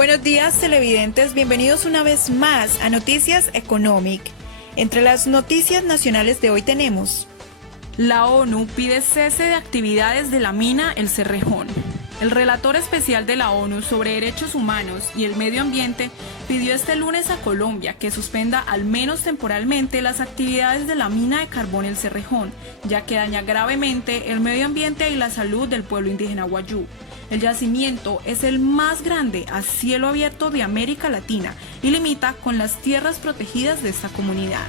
Buenos días, televidentes. Bienvenidos una vez más a Noticias Economic. Entre las noticias nacionales de hoy tenemos: la ONU pide cese de actividades de la mina El Cerrejón. El relator especial de la ONU sobre derechos humanos y el medio ambiente pidió este lunes a Colombia que suspenda al menos temporalmente las actividades de la mina de carbón El Cerrejón, ya que daña gravemente el medio ambiente y la salud del pueblo indígena Wayuu. El yacimiento es el más grande a cielo abierto de América Latina y limita con las tierras protegidas de esta comunidad.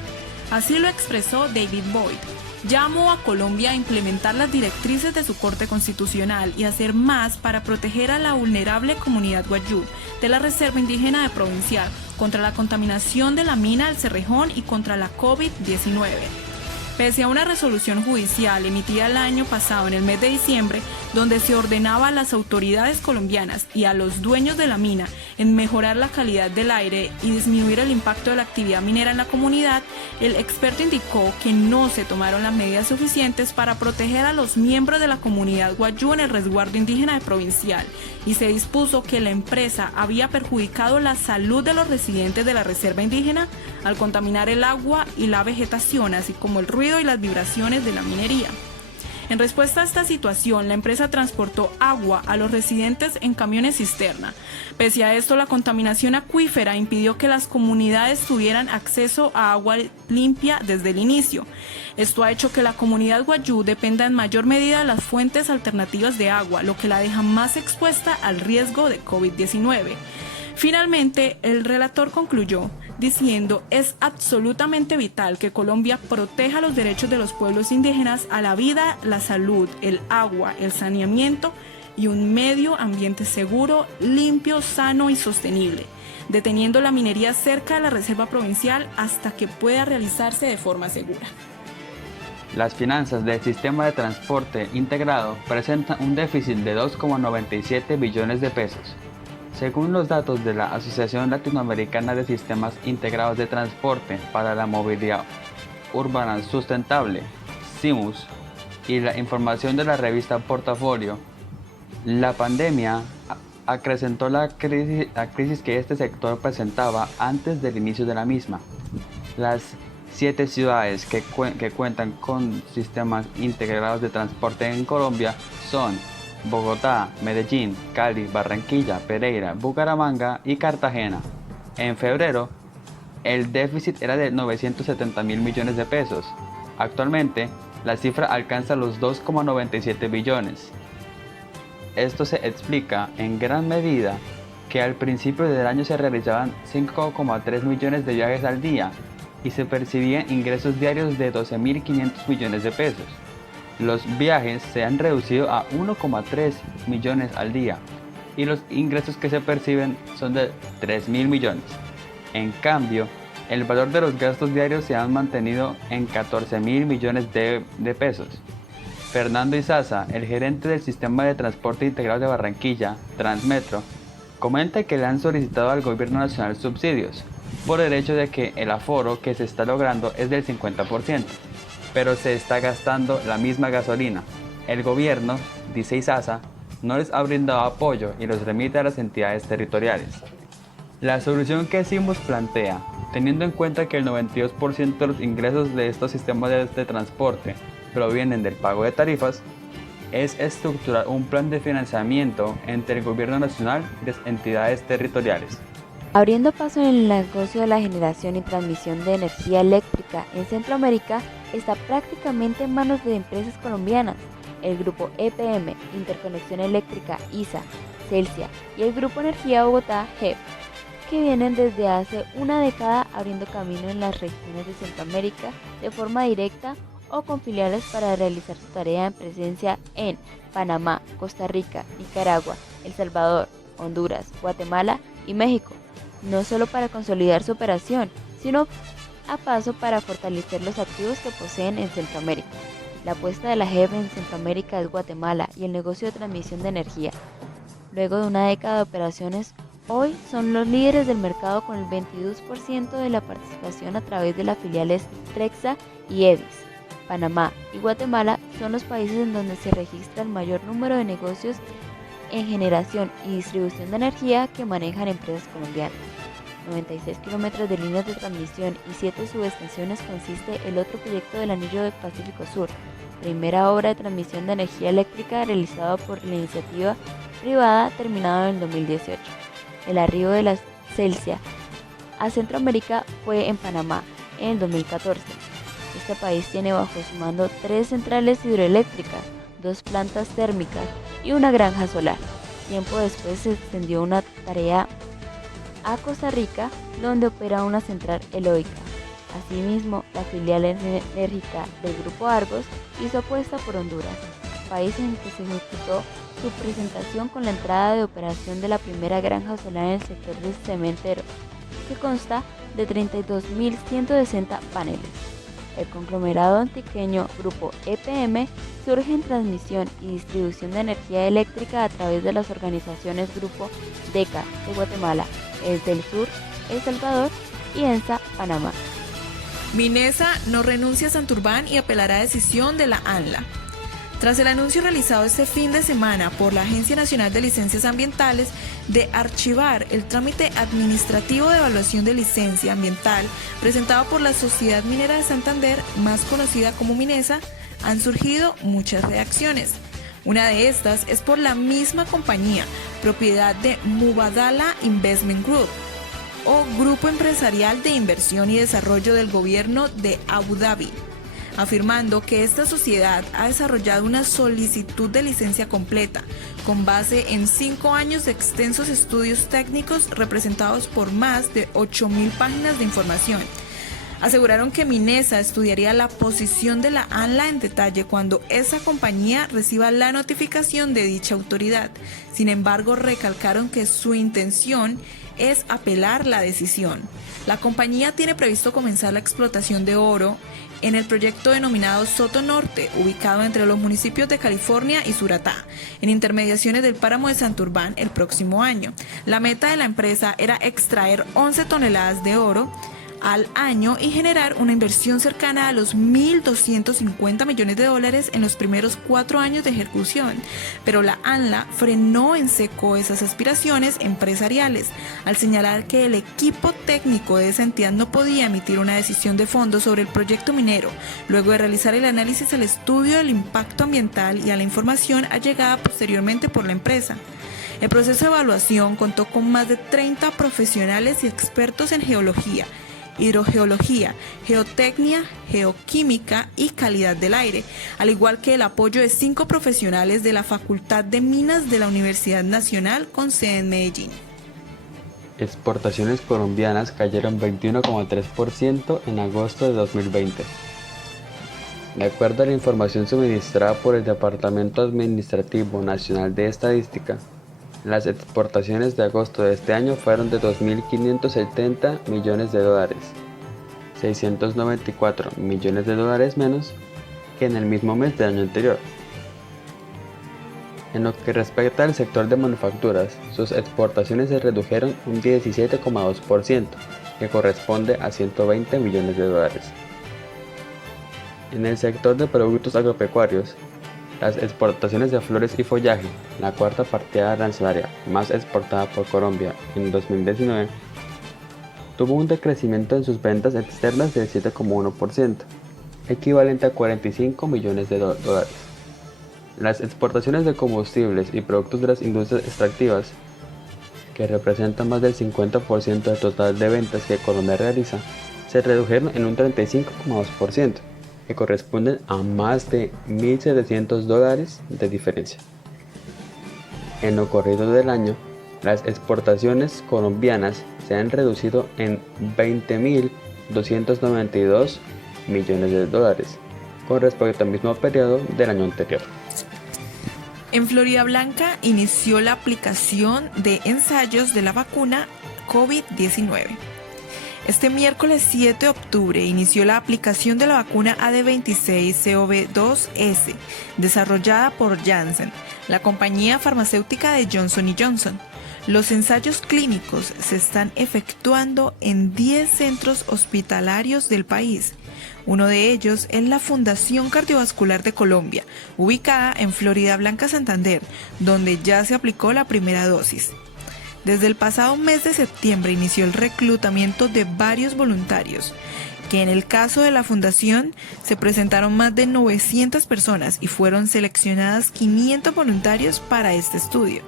Así lo expresó David Boyd. Llamó a Colombia a implementar las directrices de su Corte Constitucional y hacer más para proteger a la vulnerable comunidad Wayuu de la Reserva Indígena de Provincial contra la contaminación de la mina El Cerrejón y contra la COVID-19. Pese a una resolución judicial emitida el año pasado en el mes de diciembre, donde se ordenaba a las autoridades colombianas y a los dueños de la mina en mejorar la calidad del aire y disminuir el impacto de la actividad minera en la comunidad, el experto indicó que no se tomaron las medidas suficientes para proteger a los miembros de la comunidad Wayuu en el resguardo indígena de Provincial y se dispuso que la empresa había perjudicado la salud de los residentes de la reserva indígena al contaminar el agua y la vegetación, así como el ruido y las vibraciones de la minería. En respuesta a esta situación, la empresa transportó agua a los residentes en camiones cisterna. Pese a esto, la contaminación acuífera impidió que las comunidades tuvieran acceso a agua limpia desde el inicio. Esto ha hecho que la comunidad Wayuu dependa en mayor medida de las fuentes alternativas de agua, lo que la deja más expuesta al riesgo de COVID-19. Finalmente, el relator concluyó diciendo: es absolutamente vital que Colombia proteja los derechos de los pueblos indígenas a la vida, la salud, el agua, el saneamiento y un medio ambiente seguro, limpio, sano y sostenible, deteniendo la minería cerca de la reserva provincial hasta que pueda realizarse de forma segura. Las finanzas del sistema de transporte integrado presentan un déficit de 2,97 billones de pesos. Según los datos de la Asociación Latinoamericana de Sistemas Integrados de Transporte para la Movilidad Urbana Sustentable, SIMUS, y la información de la revista Portafolio, la pandemia acrecentó la crisis que este sector presentaba antes del inicio de la misma. Las 7 ciudades que cuentan con sistemas integrados de transporte en Colombia son Bogotá, Medellín, Cali, Barranquilla, Pereira, Bucaramanga y Cartagena. En febrero, el déficit era de 970.000 millones de pesos. Actualmente, la cifra alcanza los 2,97 billones. Esto se explica en gran medida que al principio del año se realizaban 5,3 millones de viajes al día y se percibían ingresos diarios de 12.500 millones de pesos. Los viajes se han reducido a 1,3 millones al día y los ingresos que se perciben son de 3.000 millones. En cambio, el valor de los gastos diarios se han mantenido en 14.000 millones de pesos. Fernando Izaza, el gerente del Sistema de Transporte Integrado de Barranquilla, Transmetro, comenta que le han solicitado al gobierno nacional subsidios por el hecho de que el aforo que se está logrando es del 50%. Pero se está gastando la misma gasolina. El gobierno, dice Izaza, no les ha brindado apoyo y los remite a las entidades territoriales. La solución que SIMUS plantea, teniendo en cuenta que el 92% de los ingresos de estos sistemas de transporte provienen del pago de tarifas, es estructurar un plan de financiamiento entre el gobierno nacional y las entidades territoriales. Abriendo paso en el negocio de la generación y transmisión de energía eléctrica en Centroamérica está prácticamente en manos de empresas colombianas. El grupo EPM, Interconexión Eléctrica, ISA, Celsia y el Grupo Energía Bogotá, GEP, que vienen desde hace una década abriendo camino en las regiones de Centroamérica de forma directa o con filiales para realizar su tarea en presencia en Panamá, Costa Rica, Nicaragua, El Salvador, Honduras, Guatemala y México. No solo para consolidar su operación, sino a paso para fortalecer los activos que poseen en Centroamérica. La apuesta de la JEP en Centroamérica es Guatemala y el negocio de transmisión de energía. Luego de una década de operaciones, hoy son los líderes del mercado con el 22% de la participación a través de las filiales Trexa y EVIS. Panamá y Guatemala son los países en donde se registra el mayor número de negocios en generación y distribución de energía que manejan empresas colombianas. 96 kilómetros de líneas de transmisión y 7 subestaciones consiste el otro proyecto del Anillo del Pacífico Sur, primera obra de transmisión de energía eléctrica realizada por la iniciativa privada terminado en el 2018. El arribo de la Celsia a Centroamérica fue en Panamá en el 2014. Este país tiene bajo su mando 3 centrales hidroeléctricas, 2 plantas térmicas y una granja solar. Tiempo después se extendió una tarea a Costa Rica, donde opera una central eólica. Asimismo, la filial enérgica del Grupo Argos hizo apuesta por Honduras, país en el que se ejecutó su presentación con la entrada de operación de la primera granja solar en el sector del cementero, que consta de 32.160 paneles. El conglomerado antioqueño Grupo EPM surge en transmisión y distribución de energía eléctrica a través de las organizaciones Grupo DECA de Guatemala, ES del Sur, El Salvador y ENSA Panamá. Minesa no renuncia a Santurbán y apelará a decisión de la ANLA. Tras el anuncio realizado este fin de semana por la Agencia Nacional de Licencias Ambientales de archivar el trámite administrativo de evaluación de licencia ambiental presentado por la Sociedad Minera de Santander, más conocida como Minesa, han surgido muchas reacciones. Una de estas es por la misma compañía, propiedad de Mubadala Investment Group, o Grupo Empresarial de Inversión y Desarrollo del Gobierno de Abu Dhabi, afirmando que esta sociedad ha desarrollado una solicitud de licencia completa, con base en 5 años de extensos estudios técnicos representados por más de 8.000 páginas de información. Aseguraron que Minesa estudiaría la posición de la ANLA en detalle cuando esa compañía reciba la notificación de dicha autoridad. Sin embargo, recalcaron que su intención es apelar la decisión. La compañía tiene previsto comenzar la explotación de oro en el proyecto denominado Soto Norte, ubicado entre los municipios de California y Suratá, en intermediaciones del páramo de Santurbán el próximo año. La meta de la empresa era extraer 11 toneladas de oro al año y generar una inversión cercana a los $1.250 millones en los primeros 4 años de ejecución, pero la ANLA frenó en seco esas aspiraciones empresariales al señalar que el equipo técnico de esa entidad no podía emitir una decisión de fondo sobre el proyecto minero, luego de realizar el análisis al estudio del impacto ambiental y a la información allegada posteriormente por la empresa. El proceso de evaluación contó con más de 30 profesionales y expertos en geología, hidrogeología, geotecnia, geoquímica y calidad del aire, al igual que el apoyo de 5 profesionales de la Facultad de Minas de la Universidad Nacional con sede en Medellín. Exportaciones colombianas cayeron 21,3% en agosto de 2020. De acuerdo a la información suministrada por el Departamento Administrativo Nacional de Estadística, las exportaciones de agosto de este año fueron de $2.570 millones, 694 millones de dólares menos que en el mismo mes del año anterior. En lo que respecta al sector de manufacturas, sus exportaciones se redujeron un 17,2%, que corresponde a $120 millones. En el sector de productos agropecuarios, las exportaciones de flores y follaje, la cuarta partida arancelaria más exportada por Colombia en 2019, tuvo un decrecimiento en sus ventas externas del 7,1%, equivalente a $45 millones. Las exportaciones de combustibles y productos de las industrias extractivas, que representan más del 50% del total de ventas que Colombia realiza, se redujeron en un 35,2%. que corresponden a más de $1.700 de diferencia. En lo corrido del año, las exportaciones colombianas se han reducido en $20.292 millones con respecto al mismo periodo del año anterior. En Florida Blanca inició la aplicación de ensayos de la vacuna COVID-19. Este miércoles 7 de octubre inició la aplicación de la vacuna AD26-CoV-2S, desarrollada por Janssen, la compañía farmacéutica de Johnson & Johnson. Los ensayos clínicos se están efectuando en 10 centros hospitalarios del país. Uno de ellos es la Fundación Cardiovascular de Colombia, ubicada en Florida Blanca, Santander, donde ya se aplicó la primera dosis. Desde el pasado mes de septiembre inició el reclutamiento de varios voluntarios, que en el caso de la fundación se presentaron más de 900 personas y fueron seleccionadas 500 voluntarios para este estudio.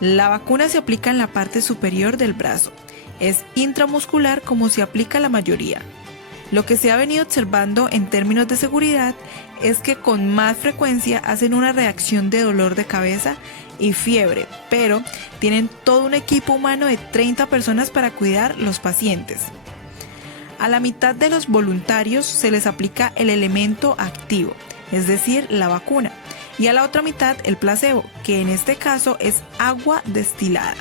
La vacuna se aplica en la parte superior del brazo. Es intramuscular como se aplica la mayoría. Lo que se ha venido observando en términos de seguridad es que con más frecuencia hacen una reacción de dolor de cabeza y fiebre, pero tienen todo un equipo humano de 30 personas para cuidar los pacientes. A la mitad de los voluntarios se les aplica el elemento activo, es decir, la vacuna, y a la otra mitad el placebo, que en este caso es agua destilada.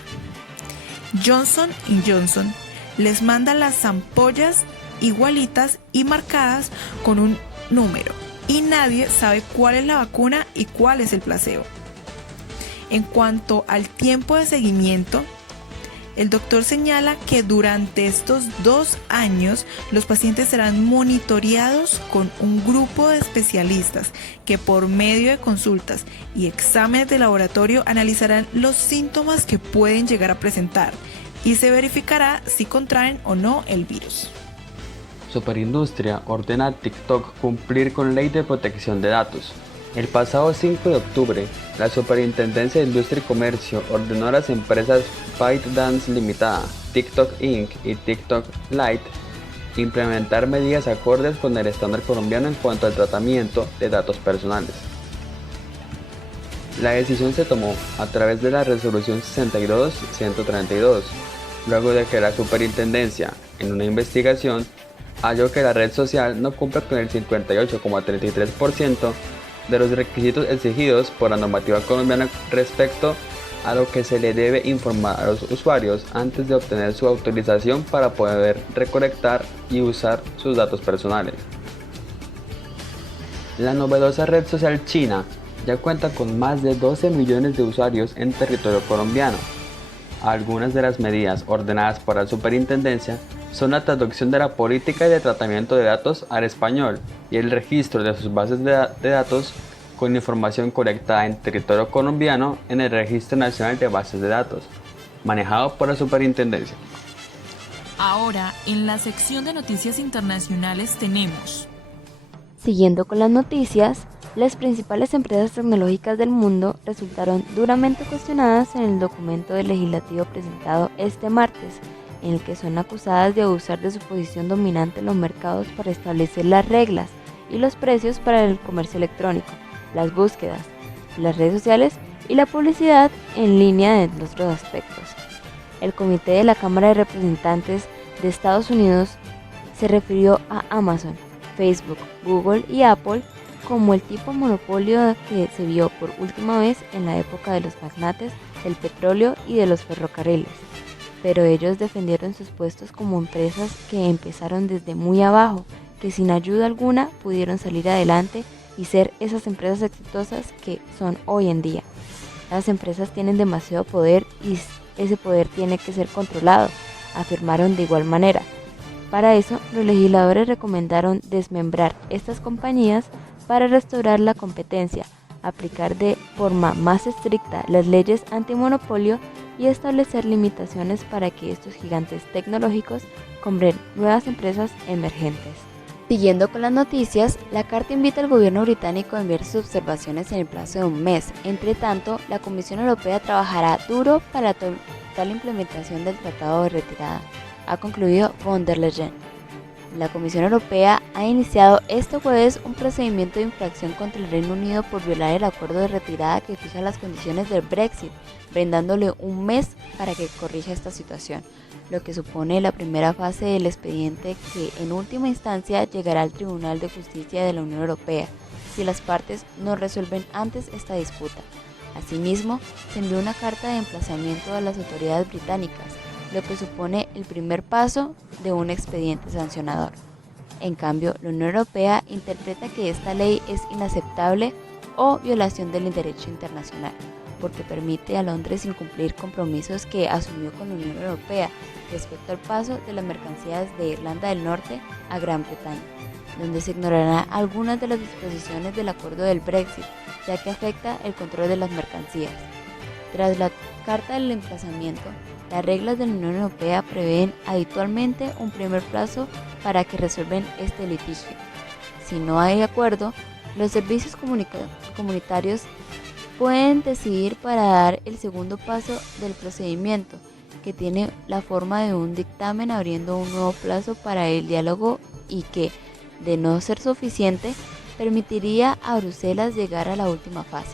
Johnson & Johnson les manda las ampollas igualitas y marcadas con un número, y nadie sabe cuál es la vacuna y cuál es el placebo. En cuanto al tiempo de seguimiento, el doctor señala que durante estos 2 años los pacientes serán monitoreados con un grupo de especialistas que por medio de consultas y exámenes de laboratorio analizarán los síntomas que pueden llegar a presentar y se verificará si contraen o no el virus. Superindustria ordena a TikTok cumplir con ley de protección de datos. El pasado 5 de octubre, la Superintendencia de Industria y Comercio ordenó a las empresas ByteDance Limitada, TikTok Inc. y TikTok Lite implementar medidas acordes con el estándar colombiano en cuanto al tratamiento de datos personales. La decisión se tomó a través de la Resolución 62-132, luego de que la Superintendencia, en una investigación, halló que la red social no cumple con el 58,33% de los requisitos exigidos por la normativa colombiana respecto a lo que se le debe informar a los usuarios antes de obtener su autorización para poder recolectar y usar sus datos personales. La novedosa red social china ya cuenta con más de 12 millones de usuarios en territorio colombiano. Algunas de las medidas ordenadas por la Superintendencia son la traducción de la política de tratamiento de datos al español y el registro de sus bases de datos con información colectada en territorio colombiano en el Registro Nacional de Bases de Datos, manejado por la Superintendencia. Ahora, en la sección de noticias internacionales tenemos... Siguiendo con las noticias, las principales empresas tecnológicas del mundo resultaron duramente cuestionadas en el documento del legislativo presentado este martes, en el que son acusadas de abusar de su posición dominante en los mercados para establecer las reglas y los precios para el comercio electrónico, las búsquedas, las redes sociales y la publicidad en línea, entre otros aspectos. El Comité de la Cámara de Representantes de Estados Unidos se refirió a Amazon, Facebook, Google y Apple como el tipo de monopolio que se vio por última vez en la época de los magnates del petróleo y de los ferrocarriles. Pero ellos defendieron sus puestos como empresas que empezaron desde muy abajo, que sin ayuda alguna pudieron salir adelante y ser esas empresas exitosas que son hoy en día. Las empresas tienen demasiado poder y ese poder tiene que ser controlado, afirmaron de igual manera. Para eso, los legisladores recomendaron desmembrar estas compañías para restaurar la competencia, aplicar de forma más estricta las leyes antimonopolio y establecer limitaciones para que estos gigantes tecnológicos compren nuevas empresas emergentes. Siguiendo con las noticias, la carta invita al gobierno británico a enviar sus observaciones en el plazo de un mes. Entre tanto, la Comisión Europea trabajará duro para la total implementación del Tratado de Retirada, ha concluido von der Leyen. La Comisión Europea ha iniciado este jueves un procedimiento de infracción contra el Reino Unido por violar el acuerdo de retirada que fija las condiciones del Brexit, brindándole un mes para que corrija esta situación, lo que supone la primera fase del expediente que en última instancia llegará al Tribunal de Justicia de la Unión Europea, si las partes no resuelven antes esta disputa. Asimismo, se envió una carta de emplazamiento a las autoridades británicas, lo que supone el primer paso de un expediente sancionador. En cambio, la Unión Europea interpreta que esta ley es inaceptable o violación del derecho internacional, porque permite a Londres incumplir compromisos que asumió con la Unión Europea respecto al paso de las mercancías de Irlanda del Norte a Gran Bretaña, donde se ignorarán algunas de las disposiciones del acuerdo del Brexit, ya que afecta el control de las mercancías. Tras la Carta del Emplazamiento, las reglas de la Unión Europea prevén habitualmente un primer plazo para que resuelvan este litigio. Si no hay acuerdo, los servicios comunitarios pueden decidir para dar el segundo paso del procedimiento, que tiene la forma de un dictamen abriendo un nuevo plazo para el diálogo y que, de no ser suficiente, permitiría a Bruselas llegar a la última fase,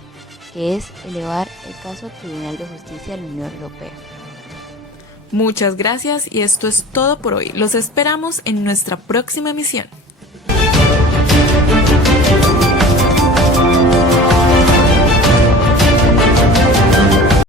que es elevar el caso al Tribunal de Justicia de la Unión Europea. Muchas gracias y esto es todo por hoy. Los esperamos en nuestra próxima emisión.